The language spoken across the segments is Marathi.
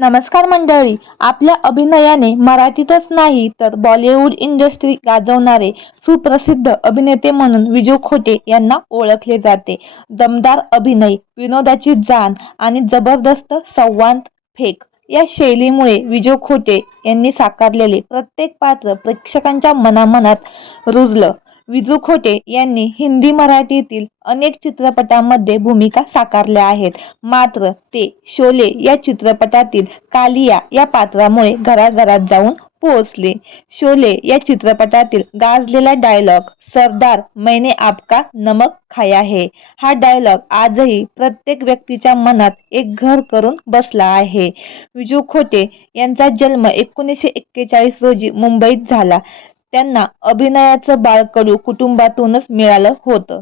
नमस्कार मंडळी आपल्या अभिनयाने मराठीतच नाही तर बॉलिवूड इंडस्ट्री गाजवणारे सुप्रसिद्ध अभिनेते म्हणून विजू खोटे यांना ओळखले जाते. दमदार अभिनय विनोदाची जाण आणि जबरदस्त संवाद फेक या शैलीमुळे विजू खोटे यांनी साकारलेले प्रत्येक पात्र प्रेक्षकांच्या मनामनात रुजलं. विजू खोटे यांनी हिंदी मराठीतील अनेक चित्रपटांमध्ये भूमिका साकारल्या आहेत. मात्र ते शोले या चित्रपटातील कालिया या पात्रामुळे घराघरात जाऊन पोहोचले. शोले या चित्रपटातील गाजलेला डायलॉग सरदार मैने आपका नमक खाया है. हा डायलॉग आजही प्रत्येक व्यक्तीच्या मनात एक घर करून बसला आहे. विजू खोटे यांचा जन्म एकोणीसशे एक्केचाळीस रोजी मुंबईत झाला. त्यांना अभिनयाचं बाळकडू कुटुंबातूनच मिळालं होतं.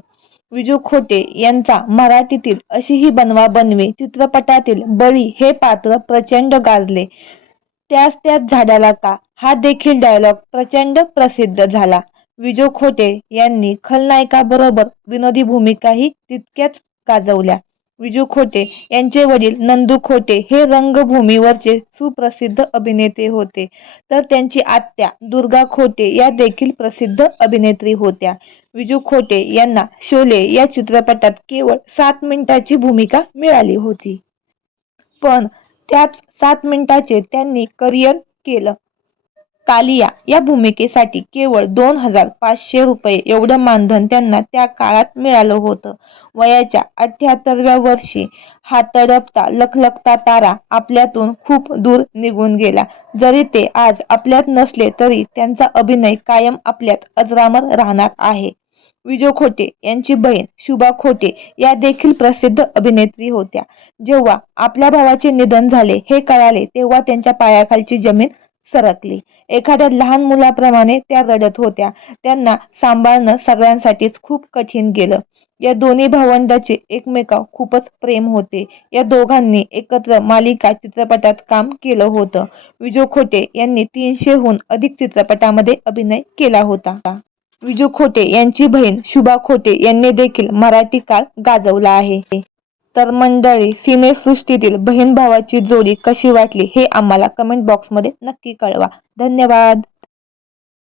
विजू खोटे यांचा मराठीतील अशी ही बनवा बनवी चित्रपटातील बळी हे पात्र प्रचंड गाजले. त्याच त्याच झाडाला का? हा देखील डायलॉग प्रचंड प्रसिद्ध झाला. विजू खोटे यांनी खलनायकाबरोबर विनोदी भूमिकाही तितक्याच गाजवल्या. विजू खोटे यांचे वडील नंदू खोटे हे रंगभूमीवरचे सुप्रसिद्ध अभिनेते होते. तर त्यांची आत्या दुर्गा खोटे या देखील प्रसिद्ध अभिनेत्री होत्या. विजू खोटे यांना शोले या चित्रपटात केवळ सात मिनिटाची भूमिका मिळाली होती. पण त्याच सात मिनिटाचे त्यांनी करिअर केलं. कालिया या भूमिकेसाठी केवळ दोन हजार पाचशे रुपये एवढं मानधन त्यांना त्या काळात मिळालं होतं. वयाच्या अठ्याहत्तरव्या वर्षी हा तडपता लखलखता तारा आपल्यातून खूप दूर निघून गेला. जरी ते आज आपल्यात नसले तरी त्यांचा अभिनय कायम आपल्यात अजरामर राहणार आहे. विजय खोटे यांची बहीण शुभा खोटे या देखील प्रसिद्ध अभिनेत्री होत्या. जेव्हा आपल्या भावाचे निधन झाले हे कळाले तेव्हा त्यांच्या पायाखालची जमीन सरकली. एखाद्या लहान मुलाप्रमाणे त्या रडत होत्या. त्यांना सांभाळणं सगळ्यांसाठीच खूप कठीण गेलं. या दोन्ही भावंडाचे एकमेका खूपच प्रेम होते. या दोघांनी एकत्र मालिका चित्रपटात काम केलं होतं. विजू खोटे यांनी तीनशेहून अधिक चित्रपटामध्ये अभिनय केला होता. विजू खोटे यांची बहीण शुभा खोटे यांनी देखील मराठी काळ गाजवला आहे. तर मंडळी सिनेसृष्टीतील बहीण भावाची जोडी कशी वाटली हे आम्हाला कमेंट बॉक्समध्ये नक्की कळवा. धन्यवाद.